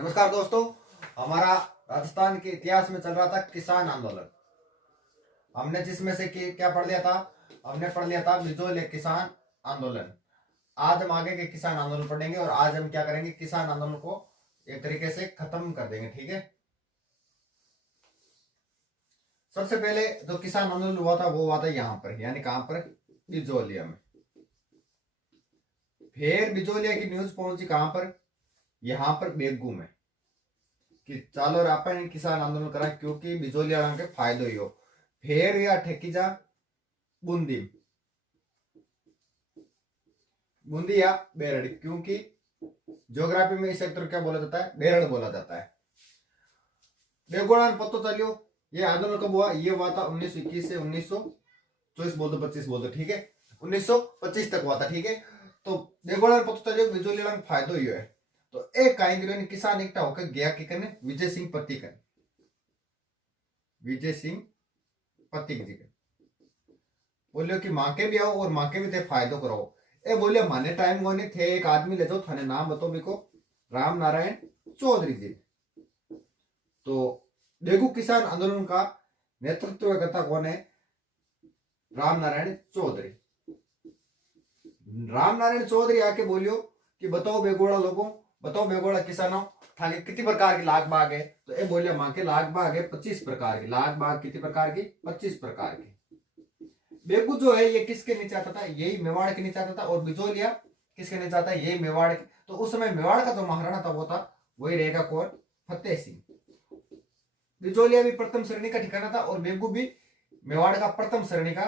नमस्कार दोस्तों। हमारा राजस्थान के इतिहास में चल रहा था किसान आंदोलन। हमने जिसमें से क्या पढ़ लिया था? हमने पढ़ लिया था बिजोले किसान आंदोलन। आज हम आगे के किसान आंदोलन पढ़ेंगे और आज हम क्या करेंगे, किसान आंदोलन को एक तरीके से खत्म कर देंगे। ठीक है, सबसे पहले जो किसान आंदोलन हुआ था वो हुआ था यहाँ पर, यानी कहां पर? बिजोलिया में। फिर बिजोलिया की न्यूज पहुंची कहां पर? यहाँ पर बेगू में, कि चालो अपन किसान आंदोलन करा क्योंकि बिजोलिया के फायदो ही हो। फिर या ठेकी जा बूंदी बूंदी या बेरड़, क्योंकि ज्योग्राफी में इस सेक्टर क्या बोला जाता है? बेरड़ बोला जाता है। बेगोड़ा पतो चलियो ये आंदोलन कब हुआ? ये हुआ था 1921 से 1924 बोल दो, 25 बोल दो, ठीक है, 1925 तक हुआ था। ठीक है, तो बेगोड़ा पतो चलियो बिजोलिया फायदो ही है। तो एक कायंगिरो किसान एकटा होकर गया कि करने विजय सिंह पतिक जी के बोलियो कि मां के भी आओ और मां के भी थे फायदो करो। ए बोलियो माने टाइम गोने थे, एक आदमी ले जाओ, थाने नाम बताओ बिको, राम नारायण चौधरी जी। तो बेगू किसान आंदोलन का नेतृत्व करता कौन है? राम नारायण चौधरी। राम नारायण चौधरी आके बोलियो कि बताओ बेगोड़ा लोगों, बताओ बेगोड़ा किसानों, थाने कितनी प्रकार की लाग बाग है? तो ये बोलिया मां के लाग बाग है 25 प्रकार की। लाग बाग कितनी प्रकार की? 25 प्रकार की। बेगू जो है ये किसके नीचे आता था? यही मेवाड़ के नीचे आता था। और बिजोलिया किसके नीचे आता है? यही मेवाड़। तो उस समय मेवाड़ का जो महाराणा था वो था, वही रहेगा कौन? फतेह सिंह। बिजोलिया भी प्रथम श्रेणी का ठिकाना था और बेगू भी मेवाड़ का प्रथम श्रेणी का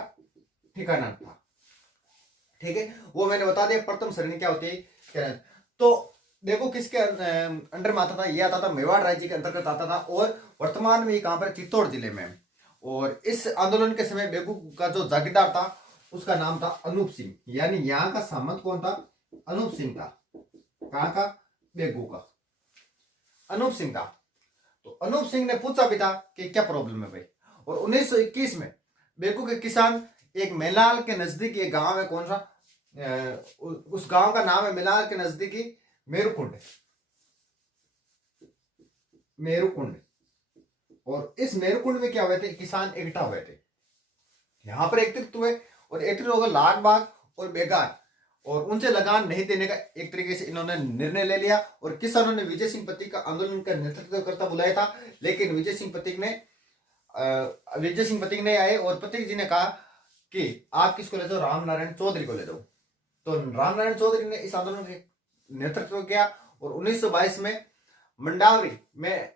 ठिकाना था। ठीक है, वो मैंने बता दिया प्रथम श्रेणी क्या होती है। तो देखो किसके अंडर में आता था? ये आता था मेवाड़ राज्य के अंतर्गत आता था और वर्तमान में ये कहां पर? चित्तौड़ जिले में। और इस आंदोलन के समय बेगू का जो जागीरदार था उसका नाम था अनूप सिंह, यानी यहाँ का सामंत कौन था? अनूप सिंह था। कहां का? बेगू का अनूप सिंह था। तो अनूप सिंह ने पूछा भी था कि क्या प्रॉब्लम है भाई। और 1921 में बेगू के किसान एक मेलाल के नजदीक एक गांव है, कौन सा? उस गांव का नाम है मेलाल के नजदीकी मेरुकुंड। मेरुकुंड। और इस मेरुकुंड में क्या हुए थे? किसान इकट्ठा हुए थे। यहां पर एकत्रित हुए और एकत्रित होकर लाग बाग और बेगार और उनसे लगान नहीं देने का एक तरीके से इन्होंने निर्णय ले लिया। और किसानों ने विजय सिंह पथिक का आंदोलन का नेतृत्व करता बुलाया था, लेकिन विजय सिंह पथिक ने आए और पथिक जी ने कहा कि आप किसको ले जाओ? राम नारायण चौधरी को ले जाओ। तो राम नारायण चौधरी ने इस आंदोलन के नेतृत्व किया और 1922 में मंडावरी में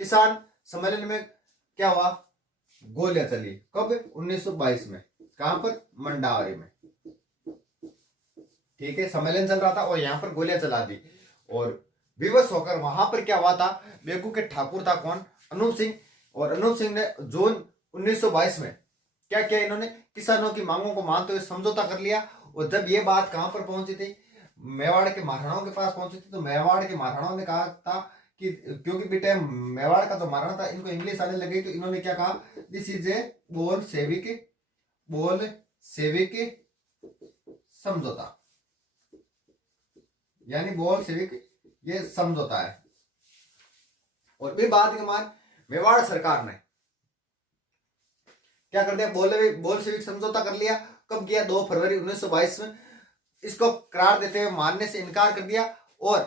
किसान सम्मेलन में क्या हुआ? गोलियां चली। कब? 1922 में। कहां पर? मंडावरी में। ठीक है, सम्मेलन चल रहा था और यहां पर गोलियां चला दी और विवश होकर वहां पर क्या हुआ था? बेगू के ठाकुर था कौन? अनूप सिंह। और अनूप सिंह ने जून 1922 में क्या किया? इन्होंने किसानों की मांगों को मानते हुए समझौता कर लिया। और जब ये बात कहां पर पहुंची थी? मेवाड़ के महाराणाओं के पास पहुंची थी। तो मेवाड़ के महाराणाओं ने कहा था कि क्योंकि बेटे मेवाड़ का जो महाराणा था इनको इंग्लिश आने लगी, तो इन्होंने क्या कहा? दिस इज ए बोल सेविक समझौता, यानी बोल सेविक ये समझौता है। और भी बात के मान मेवाड़ सरकार ने क्या कर दिया? बोल सेविक समझौता कर लिया। कब किया? 2 फरवरी 1922 में। इसको करार देते हुए मानने से इनकार कर दिया और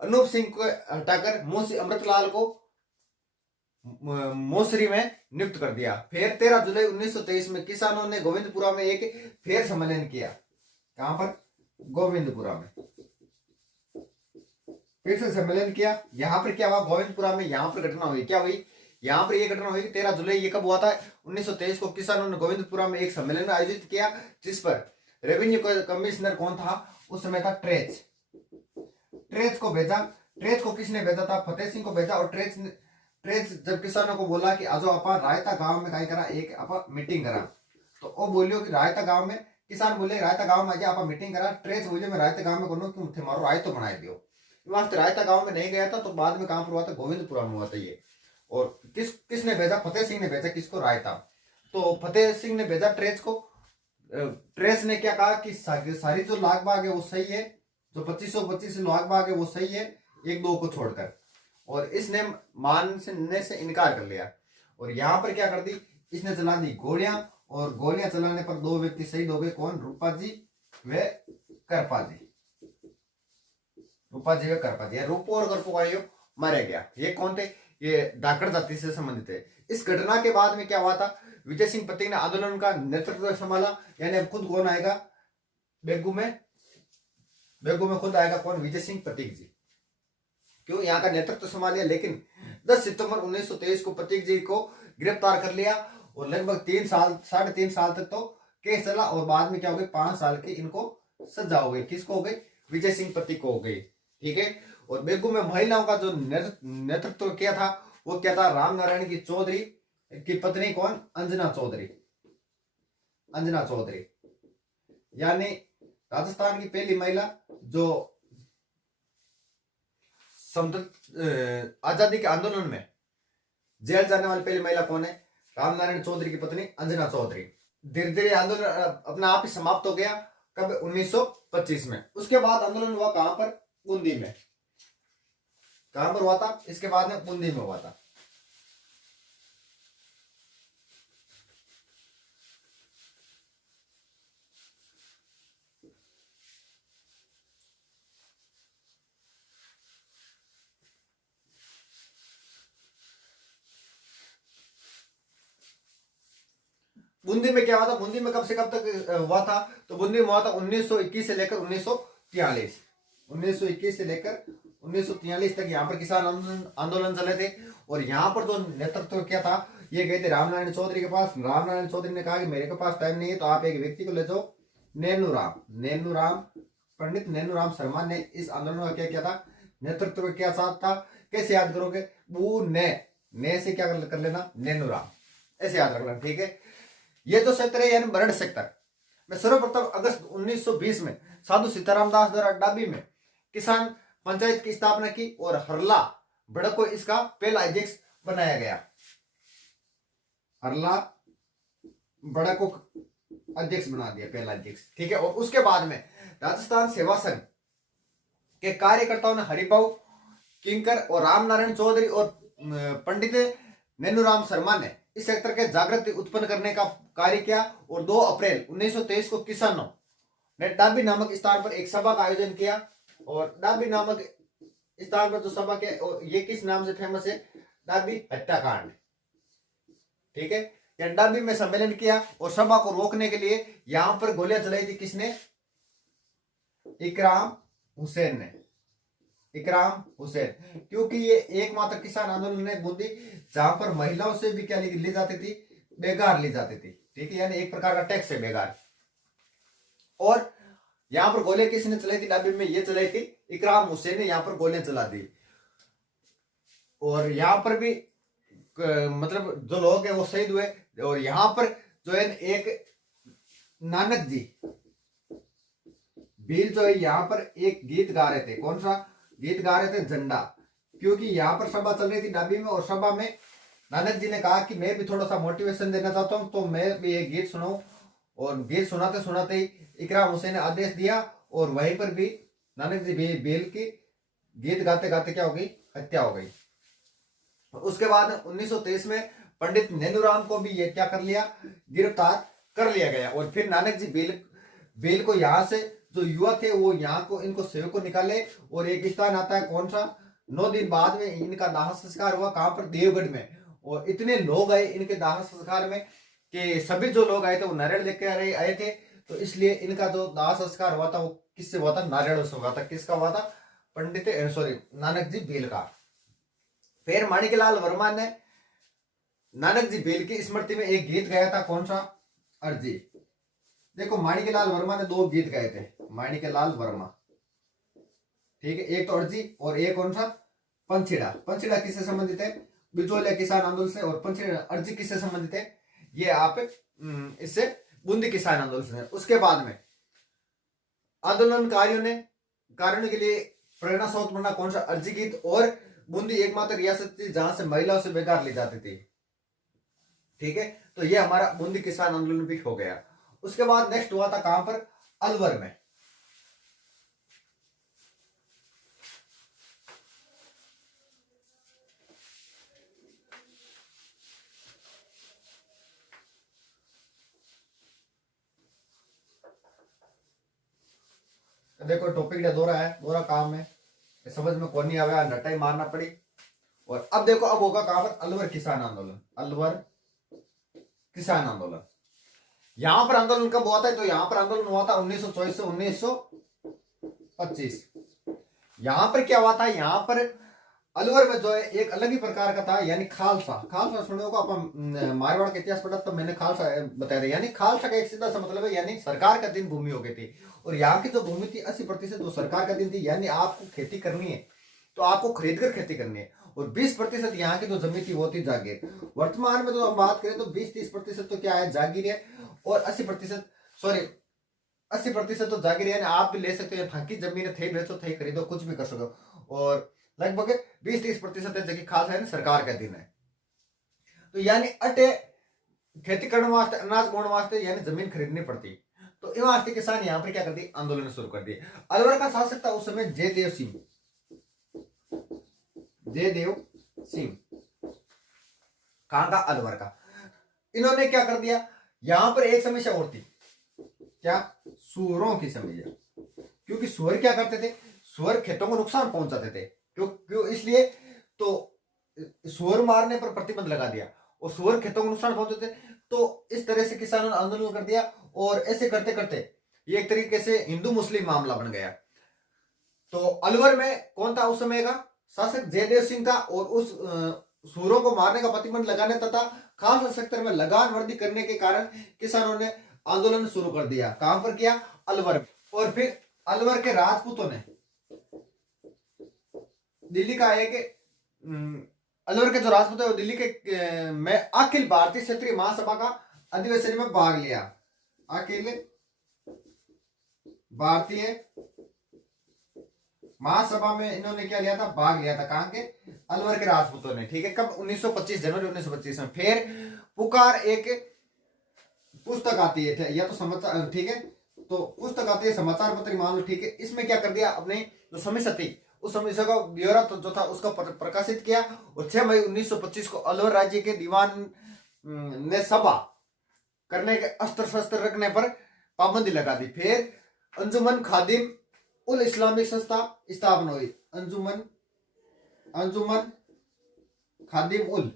अनूप सिंह को हटाकर मुंशी अमृतलाल को मोसरी में नियुक्त कर दिया। फिर 13 जुलाई 1923 में किसानों ने गोविंदपुरा में एक फिर सम्मेलन किया। कहां पर? गोविंदपुरा में फिर से सम्मेलन किया। यहां पर क्या हुआ? गोविंदपुरा में यहां पर घटना हुई। क्या हुई? यहां पर यह घटना हुई 13 जुलाई। ये कब हुआ था? 1923 को किसानों ने गोविंदपुरा में एक सम्मेलन आयोजित किया, जिस पर रेवेन्यू कमिश्नर कौन था उस समय? था ट्रेच को भेजा। ट्रेच को किसने भेजा था? फतेह सिंह को भेजा। और ट्रेच जब किसानों को बोला कि आजो आप रायता गांव में कहीं करा एक आप मीटिंग करा, तो वो बोलियो कि रायता गांव में, किसान बोले रायता गांव में आज आप मीटिंग करा। ट्रेच बोले मैं रायता गांव में करूँ कि मारो रायतो बनाए दियो। वास्ते रायता गांव में नहीं गया था, तो बाद में कहां पर हुआ था? गोविंदपुरा में हुआ था ये। और किसने भेजा? फतेह सिंह ने भेजा। किसको? रायता। तो फतेह सिंह ने भेजा ट्रेच को। ट्रेच ने क्या कहा कि सारी जो लाग बाग है वो सही है, जो 2525 लाग बाग है वो सही है, 1-2 को छोड़कर। और इसने मानने से इनकार कर लिया। और यहाँ पर क्या कर दी, इसने चला दी गोलियां, और गोलियां चलाने पर 2 व्यक्ति शहीद हो गए। कौन? रूपा जी व करपा जी। रूपा जी व करपा जी। रूपो और करपो का ये मारा गया। ये कौन थे? ये धाकड़ जाति से संबंधित है। इस घटना के बाद में क्या हुआ था, विजय सिंह प्रतीक ने आंदोलन का नेतृत्व संभाला। यानी अब खुद कौन आएगा बेगू में खुद आएगा। कौन? विजय सिंह प्रतीक जी। क्यों? यहाँ का नेतृत्व संभाल लिया। लेकिन 10 सितंबर 1923 को प्रतीक जी को गिरफ्तार कर लिया और लगभग 3 साल तक तो केस चला। और बाद में क्या हो गई, 5 साल की इनको सजा हो गई। किसको हो गई? विजय सिंह प्रतीक को हो गई। ठीक है। और बेगू में महिलाओं का जो नेतृत्व किया था वो क्या था? राम नारायण की चौधरी की पत्नी। कौन? अंजना चौधरी। यानी राजस्थान की पहली महिला जो आजादी के आंदोलन में जेल जाने वाली पहली महिला कौन है? राम नारायण चौधरी की पत्नी अंजना चौधरी। धीरे धीरे आंदोलन अपना आप ही समाप्त हो गया। कब? 1925 में। उसके बाद आंदोलन हुआ कहां पर? बूंदी में। कहां पर हुआ था? इसके बाद में बूंदी में हुआ था। बूंदी में क्या हुआ था? बूंदी में कब से कब तक हुआ था? तो बूंदी में हुआ था 1921 से लेकर 1943। 1921 से लेकर 1943 तक यहाँ पर किसान आंदोलन चले थे। और यहाँ पर जो नेतृत्व किया था ये गए थे रामनारायण चौधरी के पास। रामनारायण चौधरी ने कहा कि मेरे के पास टाइम नहीं है, तो आप एक व्यक्ति को ले जाओ, पंडित नेनूराम शर्मा ने इस आंदोलन का क्या किया था? नेतृत्व किया था। कैसे याद करोगे? ने से क्या कर लेना? नेनूराम, ऐसे याद रखना। ठीक है। ये जो क्षेत्र है यानी बरड़ सेक्टर में सर्वप्रथम अगस्त 1920 में साधु सीताराम दास द्वारा डाबी में किसान पंचायत की स्थापना की और हरला बड़क को इसका पहला अध्यक्ष बनाया गया। हरला बड़क को अध्यक्ष बना दिया, पहला अध्यक्ष। ठीक है। और उसके बाद में राजस्थान सेवा संघ के कार्यकर्ताओं ने हरिभाऊ किंकर और रामनारायण चौधरी और पंडित नेनूराम शर्मा ने इस सेक्टर के जागृति उत्पन्न करने का कार्य किया। और 2 अप्रैल 1923 को किसानों ने डाबी नामक स्थान पर एक सभा का आयोजन किया। और डाबी नामक स्थान पर जो सभा के, और ये किस नाम से फेमस है? डाबी हत्याकांड। ठीक है। या डाबी में सम्मेलन किया और सभा को रोकने के लिए यहां पर गोलियां चलाई थी। किसने? इकराम हुसैन। क्योंकि ये एकमात्र किसान आंदोलन है बूंदी जहां पर महिलाओं से भी क्या ली जाती थी? बेगार ली जाती थी। ठीक है। यानी एक प्रकार का टैक्स है बेगार। और यहां पर गोलियां किसने चलाई थी? डाबी में ये चलाई थी इकराम हुसैन ने यहां पर गोलियां चला दी। और यहां पर भी मतलब जो लोग हैं वो शहीद हुए। और यहां पर जो है एक नानक जी भील जो है यहाँ पर एक गीत गा रहे थे। कौन सा गीत गा रहे थे? झंडा। क्योंकि यहाँ पर सभा चल रही थी डाबी में, और सभा में नानक जी ने कहा कि मैं भी थोड़ा सा मोटिवेशन देना चाहता हूँ, तो मैं भी एक गीत सुनाऊं। और गीत सुनाते सुनाते ही इकराम हुसैन ने आदेश दिया और वहीं पर भी नानक जी भील की गीत गाते गाते क्या हो गई? हत्या हो गई। उसके बाद 1923 में पंडित नेनूराम को भी ये क्या कर लिया? गिरफ्तार कर लिया गया। और फिर नानक जी भील को यहाँ से जो युवा थे वो यहाँ को इनको सेवक को निकाले। और एक स्थान आता है कौन सा? 9 दिन बाद में इनका दाह संस्कार हुआ। कहां पर? देवगढ़ में। और इतने लोग आए इनके दाह संस्कार में कि सभी जो लोग आए थे वो नारियल लेकर आए थे। तो इसलिए इनका जो दाह संस्कार हुआ था वो किससे हुआ था? नारियल से हुआ था। किसका हुआ था? नानक जी भील का। फिर माणिकलाल वर्मा ने नानक जी भील की स्मृति में एक गीत गाया था। कौन सा? अर्जी। देखो माणिकलाल वर्मा ने 2 गीत गाए थे। माणिकलाल वर्मा, ठीक है। एक तो अर्जी और एक कौन सा? पंछीड़ा। पंछीड़ा किससे संबंधित है? बिचौलिया किसान आंदोलन से। और पंछीड़ा अर्जी किससे संबंधित है? ये आप इससे बूंदी किसान आंदोलन से। उसके बाद में आंदोलनकारियों के लिए प्रेरणा स्रोत बना कौन सा? अर्जी गीत। और बूंदी एकमात्र रियासत थी जहां से महिलाओं से बेगार ली जाती थी। ठीक है। तो ये हमारा बूंदी किसान आंदोलन भी हो गया। उसके बाद नेक्स्ट हुआ था कहां पर? अलवर में। देखो टॉपिक दोहरा है, दोहरा काम है, समझ में कौन नहीं आया, नटाई मारना पड़ी। और अब देखो अब होगा कहां पर, अलवर किसान आंदोलन, अलवर किसान आंदोलन। यहां पर आंदोलन कब हुआ था, तो यहां पर आंदोलन हुआ था 1924 से 1925। यहां पर क्या हुआ था, यहां पर अलवर में जो है एक अलग ही प्रकार का था, यानी खालसा। खालसा सुने होगा अपन, मारवाड़ का इतिहास पढ़ा तब मैंने खालसा बताया था। यानी खालसा का एक सीधा सा मतलब है, यानी सरकार का दिन भूमि हो गई थी। और यहाँ की जो भूमि थी 80% वो सरकार का दिन थी, यानी आपको खेती करनी है तो आपको खरीद कर खेती करनी है। और 20% यहाँ की जो जमीन थी वो थी जागीर। वर्तमान में तो हम बात करें तो 20-30% तो क्या है, जागीर है। और 80% सॉरी 80% तो जागीर है, यानी आप भी ले सकते हो, थाकी जमीन है, थे बेचो थे खरीदो, कुछ भी कर सको। और लगभग 20-30% जगह खास है सरकार का दिन है। तो यानी अटे खेती करने वास्ते, अनाज बोने वास्ते यानी जमीन खरीदनी पड़ती। तो इन वास्ते किसान यहाँ पर क्या कर दिए, आंदोलन शुरू कर दिए। अलवर का शासक था उस समय जयदेव सिंह, जयदेव सिंह, कहां का, अलवर का। इन्होंने क्या कर दिया, यहां पर एक समस्या और थी, क्या, सूअरों की समस्या। क्योंकि सूअर क्या करते थे, सूअर खेतों को नुकसान पहुंचाते थे। क्यों इसलिए तो सूअर मारने पर प्रतिबंध लगा दिया, और सूअर खेतों को नुकसान पहुंचाते थे। तो इस तरह से किसानों ने आंदोलन कर दिया, और ऐसे करते करते ये एक तरीके से हिंदू मुस्लिम मामला बन गया। तो अलवर में कौन था उस समय का शासक, जयदेव सिंह था। और उस सूअरों को मारने का प्रतिबंध लगाने तथा खास सेक्टर में लगान वर्दी करने के कारण किसानों ने आंदोलन शुरू कर दिया। कहां पर किया, अलवर। और फिर अलवर के राजपूतों ने, दिल्ली का है कि अलवर के जो राजपूत है वो दिल्ली के में अखिल भारतीय क्षेत्रीय महासभा का अधिवेशन में भाग लिया। अखिल भारतीय महासभा में इन्होंने क्या लिया था, भाग लिया था। कहां के, अलवर के राजपूतों ने। ठीक है, कब, 1925 जनवरी 1925 में। फिर पुकार एक पुस्तक आती है, या तो समाचार, ठीक है, तो पुस्तक आती है, समाचार पत्र मान लो। ठीक है, इसमें क्या कर दिया, अपने जो समस्या थी उस समस्या का ब्यौरा तो जो था उसका प्रकाशित किया। और 6 मई 1925 को अलवर राज्य के दीवान ने सभा करने के, अस्त्र शस्त्र रखने पर पाबंदी लगा दी। फिर अंजुमन खादिम उल इस्लामिक संस्था स्थापना हुई, अंजुमन खादिम उल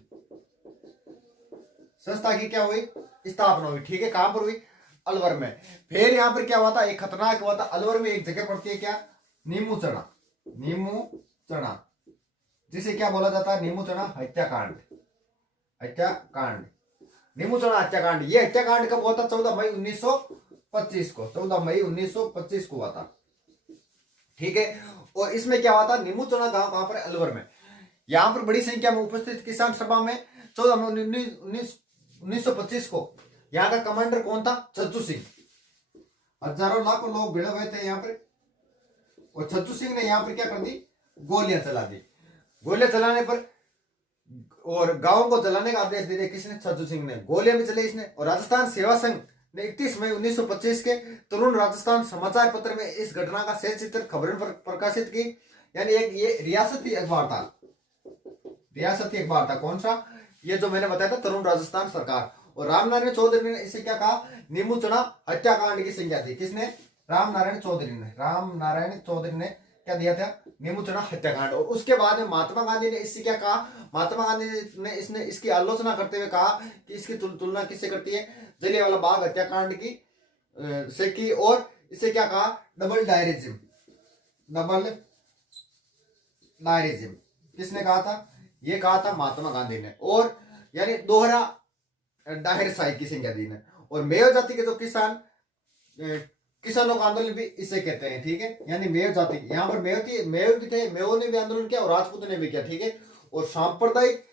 संस्था की क्या हुई, स्थापना हुई। ठीक है, कहां पर हुई, अलवर में। फिर यहां पर क्या हुआ था, एक खतरनाक हुआ था। अलवर में एक जगह पड़ती है क्या, नीमू चढ़ा, नीमू चढ़ा, जिसे क्या बोला जाता है, नीमू चढ़ा हत्याकांड, हत्याकांड, नीमू चढ़ा हत्याकांड। ये हत्याकांड कब हुआ था, 14 मई 1925 को, 14 मई 1925 को हुआ था। ठीक है, और इसमें क्या हुआ था, नीमू चढ़ा गांव कहां पर, अलवर में। यहां पर बड़ी संख्या में उपस्थित किसान सभा में 14 मई 1925 को यहाँ का कमांडर कौन था, छज्जू सिंह। हजारों लाखों लोग भिड़े हुए थे यहाँ पर। और छज्जू सिंह ने यहाँ पर क्या कर दी, गोलियां चला दी। गोलियां चलाने पर और गांवों को जलाने का आदेश दे दिया, किसने, छज्जू सिंह ने। गोलियां भी चलाई इसने। और राजस्थान सेवा संघ ने 31 मई 1925 के तरुण राजस्थान समाचार पत्र में इस घटना का सह चित्र खबरें पर प्रकाशित की। यानी एक ये रियासती अखबार था, रियासती अखबार था। कौन सा, ये जो मैंने बताया था, तरुण राजस्थान सरकार। और रामनारायण चौधरी ने इसे क्या कहा, नीमू चढ़ा हत्याकांड की संज्ञा थी। किसने, रामनारायण चौधरी ने। रामनारायण चौधरी ने क्या दिया था, नीमू चढ़ा हत्याकांड। और उसके बाद में महात्मा गांधी ने इससे क्या कहा, महात्मा गांधी ने इसने इसकी आलोचना करते हुए कहा कि इसकी तुलना किससे करती है, जलियांवाला बाग हत्याकांड की से की। और इसे क्या कहा, डबल डायरिज्म, डबल डायरिज्म किसने कहा था, ये कहा था महात्मा गांधी ने। और यानी दोहरा डाहिरशाही की संज्ञा दी ने। और मेयो जाति के जो किसानों का आंदोलन भी इसे कहते हैं। ठीक है, यानी मेयो जाति, यहाँ पर मेयो भी थे, मेयो ने भी आंदोलन किया और राजपूत ने भी किया। ठीक है, और सांप्रदायिक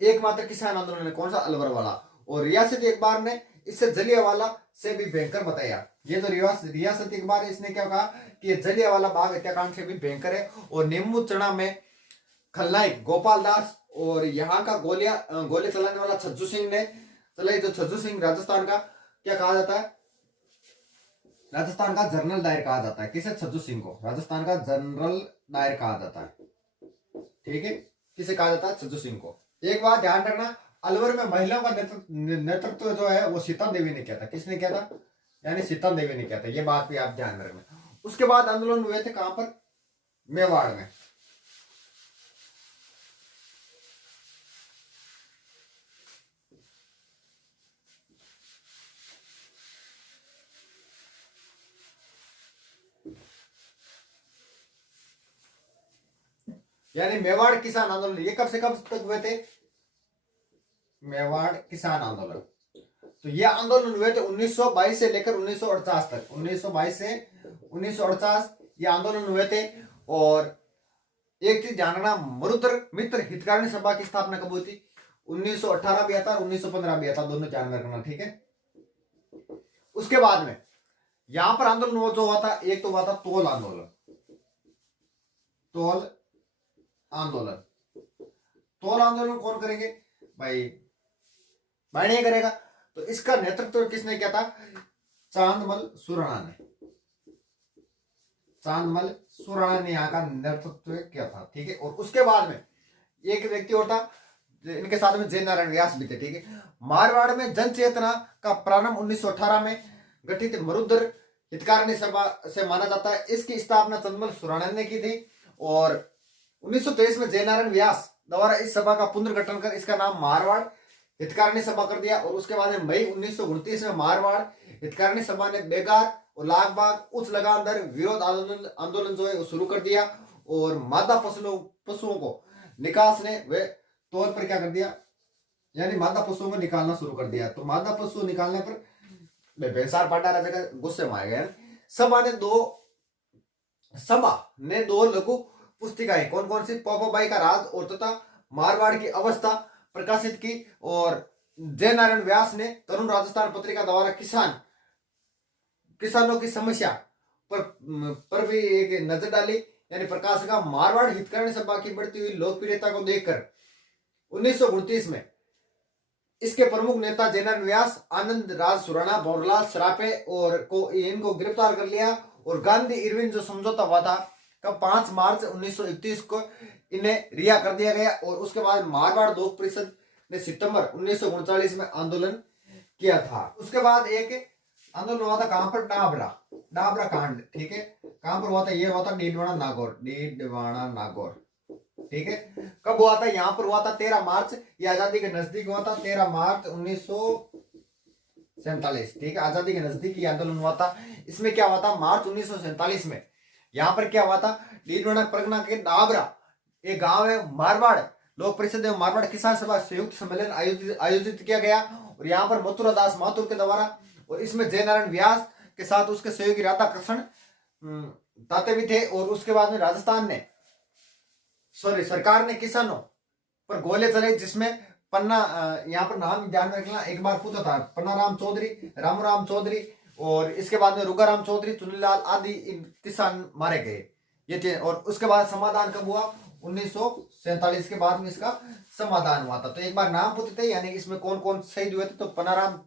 एकमात्र किसान आंदोलन है कौन सा, अलवर वाला। और रियासती अखबार ने इसे जलियांवाला से भी भयंकर बताया। ये जो रियासती अखबार है इसने क्या कहा कि जलियांवाला बाग हत्याकांड से भी भयंकर है। और नीमू चढ़ा में खलनायक गोपाल दास और यहाँ का गोले चलाने वाला छज्जू सिंह ने चलाई। जो छज्जू सिंह राजस्थान का क्या कहा जाता है, राजस्थान का जनरल डायर कहा जाता है। किसे, छज्जू सिंह को राजस्थान का जनरल डायर कहा जाता है। ठीक है, किसे कहा जाता है, छज्जू सिंह को। एक बात ध्यान रखना, अलवर में महिलाओं का नेतृत्व जो है वो सीता देवी ने किया था। किसने किया था, यानी सीता देवी ने किया था। ये बात भी आप ध्यान रखना। उसके बाद आंदोलन हुए थे कहां पर, मेवाड़ में। यानी मेवाड़ किसान आंदोलन, ये कब से कब तक हुए थे, मेवाड़ किसान आंदोलन। तो ये आंदोलन हुए थे 1922 से लेकर 1948 तक, 1922 से 1948 ये आंदोलन हुए थे। और एक चीज ध्यान रखना, मरुधर मित्र हितकारिणी सभा की स्थापना कब हुई थी, 1918 भी आता है 1915 भी आता, दोनों ध्यान में रखना, ठीक है। उसके बाद में यहां पर आंदोलन जो हुआ था, एक तो हुआ था तोल आंदोलन, तोल आंदोलन। तोल आंदोलन कौन करेंगे भाई, भाई नहीं करेगा। तो इसका नेतृत्व किसने किया था, चांदमल सुराणा ने, चांदमल सुराणा ने यहाँ का नेतृत्व किया था, ठीक है। और उसके बाद में एक व्यक्ति और था, इनके साथ में जय नारायण व्यास भी थे, ठीक है। मारवाड़ में जन चेतना का प्रारंभ 1918 में गठित मरुधर हितकारिणी सभा से माना जाता है। इसकी स्थापना चांदमल सुराणा ने की थी। और 1923 में जय नारायण व्यास द्वारा इस सभा का पुनर्गठन कर इसका नाम मारवाड़ हितकारिणी सभा कर दिया। और उसके बाद में मई 1929 में मारवाड़ हितकारिणी सभा ने बेगार और लागबाग उच्च लगान दर विरोध आंदोलन जो है वो शुरू कर दिया। और मादा पशुओं को निकासने वे तौर पर क्या कर दिया, यानी मादा पशुओं को निकालना शुरू कर दिया। तो मादा पशु निकालने पर बेसार पाटा राजा का गुस्से में आ गया। सभा ने दो लघु पुस्तिकाएं, कौन कौन सी, पोपाबाई का राज और तथा मारवाड़ की अवस्था प्रकाशित की। और जय नारायण व्यास ने तरुण राजस्थान पत्रिका द्वारा किसानों की समस्या पर भी एक नजर डाली, यानी प्रकाश का। मारवाड़ हितकारिणी सभा की बढ़ती हुई लोकप्रियता को देखकर 1929 में इसके प्रमुख नेता जय नारायण व्यास, आनंद राज सुराणा, भंवरलाल सराफे और इनको गिरफ्तार कर लिया। और गांधी इरविन जो समझौता हुआ था कब, 5 मार्च 1931 को इन्हें रिहा कर दिया गया। और उसके बाद मारवाड़ लोक परिषद ने सितंबर 1939 में आंदोलन किया था। उसके बाद एक आंदोलन हुआ था कहां पर, डाबरा कांड, ठीक है। कहां पर हुआ था, ये हुआ था डीडवाना नागौर, ठीक है। कब हुआ था, यहां पर हुआ था 13 मार्च, ये आजादी के नजदीक हुआ था, 13 मार्च 1947, ठीक है। आजादी के नजदीक ये आंदोलन हुआ था। इसमें क्या हुआ था, मार्च 1947 में यहां पर क्या हुआ था, डीडवाना परगना के डाबरा एक गांव है, मारवाड़ लोक परिषद एवं मारवाड़ किसान सभा संयुक्त सम्मेलन आयोजित किया गया। और यहाँ पर मथुरा दास माथुर के द्वारा, और इसमें जय नारायण व्यास के साथ उसके सहयोगी राधा कृष्ण ताते भी थे। और उसके बाद में राजस्थान ने सरकार ने किसानों पर गोले चले, जिसमें पन्ना, यहाँ पर नाम ध्यान में रखना, एक बार पूछा था, पन्ना राम चौधरी, रामू चौधरी, और इसके बाद में रुगाराम चौधरी, चुनीलाल आदि किसान मारे गए, ये थे। और उसके बाद समाधान कब हुआ, 1947 के बाद में इसका समाधान हुआ था। तो एक बार नाम पूछते थे, यानी इसमें कौन कौन शहीद हुए थे, तो पन्नाराम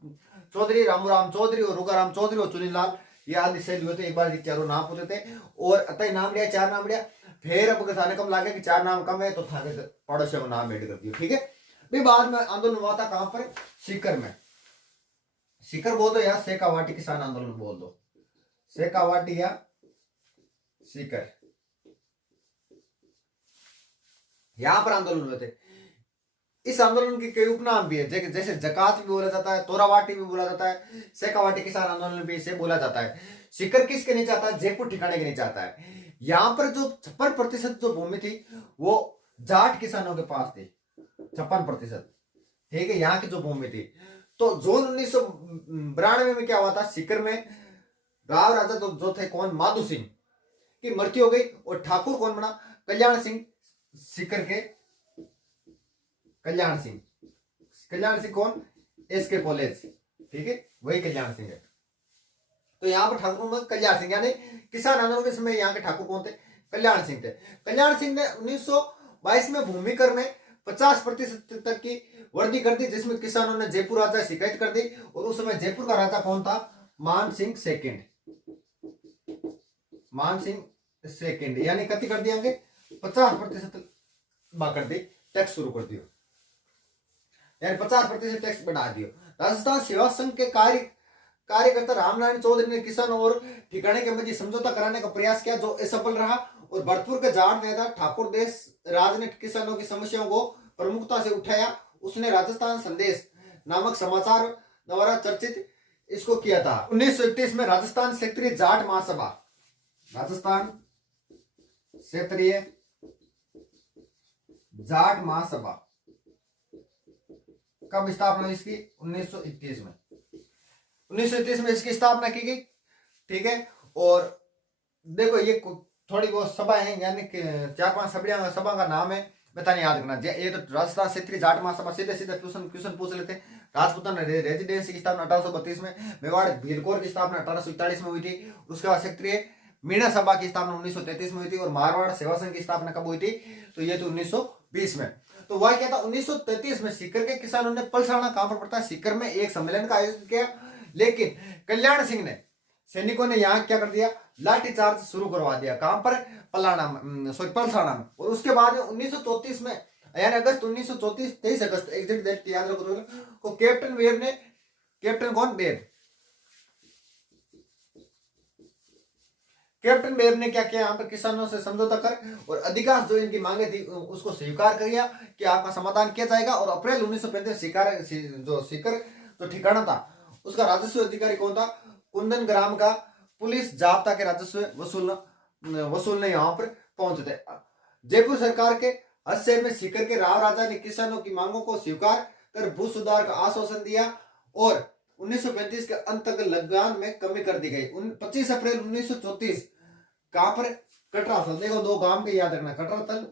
चौधरी, रामू चौधरी और रुगाराम चौधरी और चुनीलाल, ये आदि शहीद हुए थे। एक बार चारों नाम पूछते थे। और अतः नाम लिया, 4 नाम लिया। फिर अब थाने कम लागे कि 4 नाम कम है, तो थाने पड़ोसियों को नाम ऐड कर दियो, ठीक है। फिर बाद में आंदोलन हुआ था कहां पर, सीकर में। सीकर बोल दो या शेखावाटी किसान आंदोलन बोल दो, शेखावाटी या सीकर, यहां पर आंदोलन हुए थे। इस आंदोलन के कई उपनाम भी है, जैसे जकात भी बोला जाता है, तोरावाटी भी बोला जाता है, शेखावाटी किसान आंदोलन भी इसे बोला जाता है। सीकर किसके नीचे आता है, जयपुर ठिकाने के नीचे आता है। यहां पर जो 56% जो भूमि थी वो जाट किसानों के पास थी, 56%, ठीक है, यहाँ की जो भूमि थी। तो जोन 1992 में क्या हुआ था, सीकर में राव राजा जो थे कौन, माधु सिंह की मृत्यु हो गई। और ठाकुर कौन बना, कल्याण सिंह, सीकर के कल्याण सिंह कौन, एसके कॉलेज, ठीक है, वही कल्याण सिंह है। तो यहाँ पर ठाकुर में कल्याण सिंह, यानी किसान आंदोलन के समय यहाँ के ठाकुर कौन थे, कल्याण सिंह थे। कल्याण सिंह ने 1922 में भूमि कर में 50% तक की वृद्धि कर दी, जिसमें किसानों ने जयपुर राजा शिकायत कर दी। और उस समय जयपुर का राजा कौन था, मान सिंह सेकंड, यानी कति कर दिया 50% कर दी, टैक्स शुरू कर दियो, यानी 50% टैक्स बढ़ा दियो। राजस्थान सेवा संघ के कार्यकर्ता रामनारायण चौधरी ने किसान और ठिकाने के मध्य समझौता कराने का प्रयास किया, जो असफल रहा। और भरतपुर के जाट नेता ठाकुर देश राज ने किसानों की समस्याओं को प्रमुखता से उठाया। उसने राजस्थान संदेश नामक समाचार द्वारा चर्चित इसको किया था। 1931 में राजस्थान क्षेत्रीय जाट महासभा, राजस्थान क्षेत्रीय जाट महासभा कब स्थापना हुई इसकी? 1931 में। 1931 में इसकी स्थापना की गई, ठीक है। और देखो ये थोड़ी बहुत सभा है, यानी कि 4-5 सभा का नाम है, बताने याद रखना। ये तो राजस्थान क्षेत्रीय जाट महासभा, सीधे सीधे क्वेश्चन पूछ लेते हैं। राजपूतान रेजिडेंसी की स्थापना 1832 में, मेवाड़ भीलकोर की स्थापना 1841 में हुई थी। उसके बाद क्षेत्रीय मीणा सभा की स्थापना 1933 में हुई थी। और मारवाड़ सेवा संघ की स्थापना कब हुई थी? तो ये तो 1920 में। तो वह क्या था, 1933 में सीकर के किसानों ने पलसाना कहां पर पड़ता है, सीकर में एक सम्मेलन का आयोजन किया। लेकिन कल्याण सिंह ने, सैनिकों ने यहाँ क्या कर दिया, लाठीचार्ज शुरू करवा दिया। कहां पर? पलसाना में। और उसके बाद 1934 में, यानी अगस्त 1934, 23 अगस्त, एग्जैक्ट डेट याद रखो को कैप्टन वेब ने, कैप्टन कौन? वेब, कैप्टन वेब ने क्या किया, यहाँ पर किसानों से समझौता कर और अधिकांश जो इनकी मांगे थी उसको स्वीकार कर लिया कि आपका समाधान किया जाएगा। और अप्रैल 1935 जो सीकर जो ठिकाना था उसका राजस्व अधिकारी कौन था? कुंदन ग्राम का पुलिस जाब्ता के राजस्व वसूलने यहाँ पर पहुंचे थे। जयपुर सरकार के हस्तक्षेप में सीकर के राव राजा ने किसानों की मांगों को स्वीकार कर भू सुधार का आश्वासन दिया और 1935 के अंत तक लगान में कमी कर दी गई। 25 अप्रैल 1934 कहां पर? कटरा था। देखो दो गांव के याद रखना, कटरा तल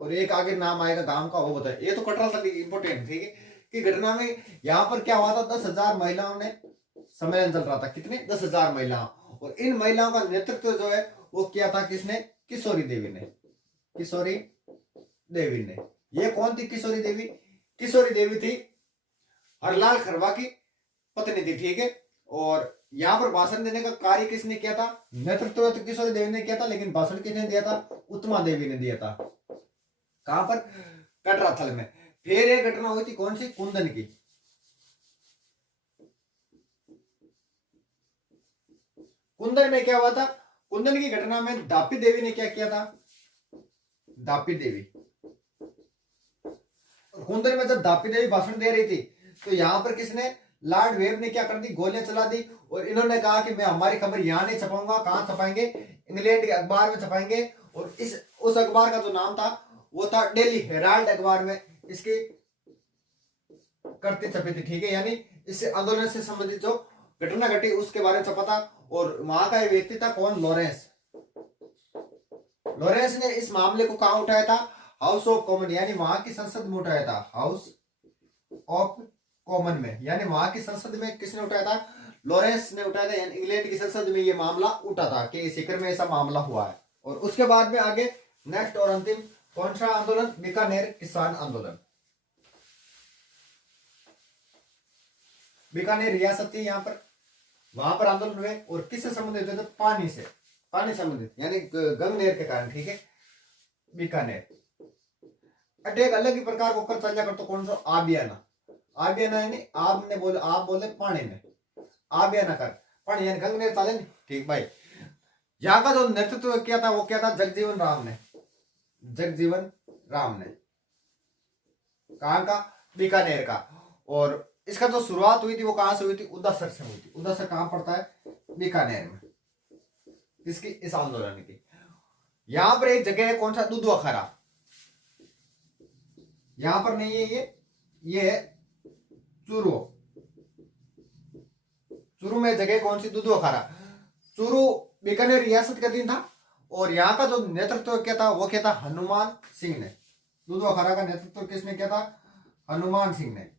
और एक आगे नाम आएगा गांव का, वो बताए। ये तो कटरा तल इंपोर्टेंट, ठीक है। कि घटना में यहाँ पर क्या हुआ था, 10,000 महिलाओं ने सम्मेलन चल रहा था। कितने? 10,000 महिलाओं। और इन महिलाओं का नेतृत्व जो है वो किया था किसने? किशोरी देवी ने। किशोरी देवी ने। ये कौन थी किशोरी देवी? किशोरी देवी थी हरलाल खरवा की पत्नी थी, ठीक है। और यहाँ पर भाषण देने का कार्य किसने किया था? नेतृत्व तो किशोरी देवी ने किया था, लेकिन भाषण किसने दिया था? उत्तमा देवी ने दिया था। कहां पर? कटरा थल में। फिर एक घटना हुई थी, कौन सी? कुंदन की। कुंदन में क्या हुआ था? कुंदन की घटना में दापी देवी ने क्या किया था? दापी देवी, कुंदन में जब दापी देवी भाषण दे रही थी तो यहां पर किसने? लॉर्ड वेब ने क्या कर दी? गोलियां चला दी। और इन्होंने कहा कि मैं हमारी खबर यहां नहीं छपाऊंगा। कहां छपाएंगे? इंग्लैंड के अखबार में छपाएंगे। और उस अखबार का जो नाम था वो था डेली हेराल्ड अखबार में इसकी करती छपी थी, ठीक है। यानी इस आंदोलन से संबंधित जो घटना घटी उसके बारे में छपा था। और वहां का एक व्यक्ति था, कौन? लॉरेंस। लॉरेंस ने इस मामले को कहां उठाया था? हाउस ऑफ कॉमन, यानी वहां की संसद में उठाया था। हाउस ऑफ कॉमन में, यानी वहां की संसद में किसने उठाया था? लॉरेंस ने उठाया था। यानी इंग्लैंड की संसद में यह मामला उठा था कि सीकर में ऐसा मामला हुआ है। और उसके बाद में आगे नेक्स्ट और अंतिम कौन सा आंदोलन? बीकानेर किसान आंदोलन। बीकानेर रियासत थी यहाँ पर, वहां पर आंदोलन हुए। और किससे संबंधित थे? पानी से, पानी संबंधित, यानी गंगनेर के कारण, ठीक है। बीकानेर एक अलग ही प्रकार को कर चल कर, तो कौन सा? आबियाना। आबियाना यानी आपने बोले, आप बोले पानी में, आबियाना कर पानी, यानी गंगनेर चाले नहीं, ठीक भाई। यहाँ का जो नेतृत्व किया था वो क्या था? जगजीवन राम ने। जगजीवन राम ने। कहां का? बीकानेर का। और इसका जो शुरुआत हुई थी वो कहां से हुई थी? उदयसर से हुई थी। उदयसर कहां पड़ता है? बीकानेर में। इसकी इस आंदोलन की यहां पर एक जगह है, कौन सा? दुधवा खरा। यहां पर नहीं है, ये है चूरू। चूरू में जगह कौन सी? दुधवा खरा। चूरू बीकानेर रियासत का दिन था। और यहाँ का जो नेतृत्व किया था वो क्या था? हनुमान सिंह ने। दुधवा खरा का नेतृत्व किसने किया था? हनुमान सिंह ने।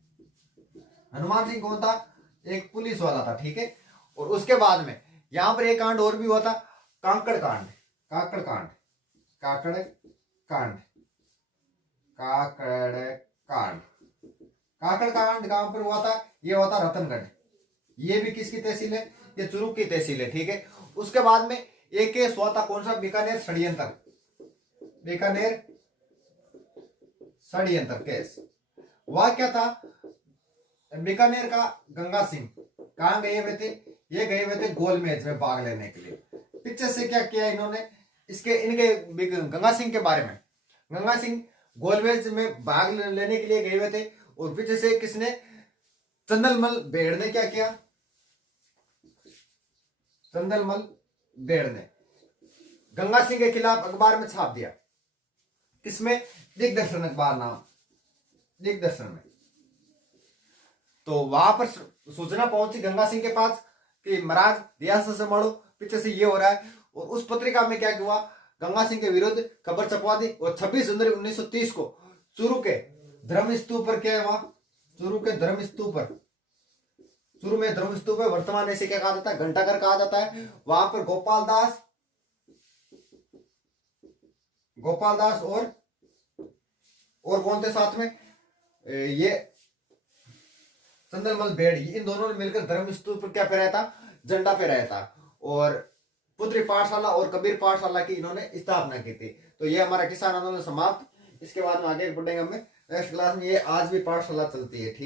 हनुमान सिंह कौन था? एक पुलिस वाला था, ठीक है। और उसके बाद में यहां पर एक कांड और भी हुआ था, कांकड़ कांड। काकड़ कांड, काकड़ कांड, काकड़ कांड। काकड़ कांड कहां पर हुआ था? ये हुआ था रतनगढ़। ये भी किसकी तहसील है? ये चुरू की तहसील है, ठीक है। उसके बाद में एक केस हुआ था, कौन सा? बीकानेर षड्यंत्र। बीकानेर षड्यंत्र केस। वह क्या था? बीकानेर का गंगा सिंह, कहाँ गए हुए थे? ये गए हुए थे गोलमेज में भाग लेने के लिए। पीछे से क्या किया इन्होंने, इनके गंगा सिंह के बारे में, गंगा सिंह गोलमेज में भाग लेने के लिए गए हुए थे, और पीछे से किसने, चंदलमल बेड़ ने क्या किया, चंदलमल बेड़ ने गंगा सिंह के खिलाफ अखबार में छाप दिया। किसमें? दिग्दर्शन अखबार नाम, दिग्दर्शन में। तो वहां पर सूचना पहुंची गंगा सिंह के पास कि महाराज रियासत संभालो, पीछे से ये हो रहा है। और उस पत्रिका में क्या हुआ, गंगा सिंह के विरुद्ध खबर छपवा दी। और 26 जनवरी 1930 को चूरू के धर्मस्तूप पर क्या हुआ, चूरू के धर्मस्तूप पर, चूरू में धर्मस्तूप है, वर्तमान ऐसे क्या कहा जाता है, घंटाघर कहा जाता है। वहां पर गोपाल दास और कौन थे साथ में, ये चंदनमल बेड़, इन दोनों ने मिलकर धर्मस्तूप पर क्या पहराया था, झंडा पहराया था। और पुत्री पाठशाला और कबीर पाठशाला की इन्होंने स्थापना की थी। तो ये हमारा किसान आंदोलन समाप्त। इसके बाद में आगे बढ़ेंगे हमें नेक्स्ट क्लास में। ये आज भी पाठशाला चलती है, ठीक है।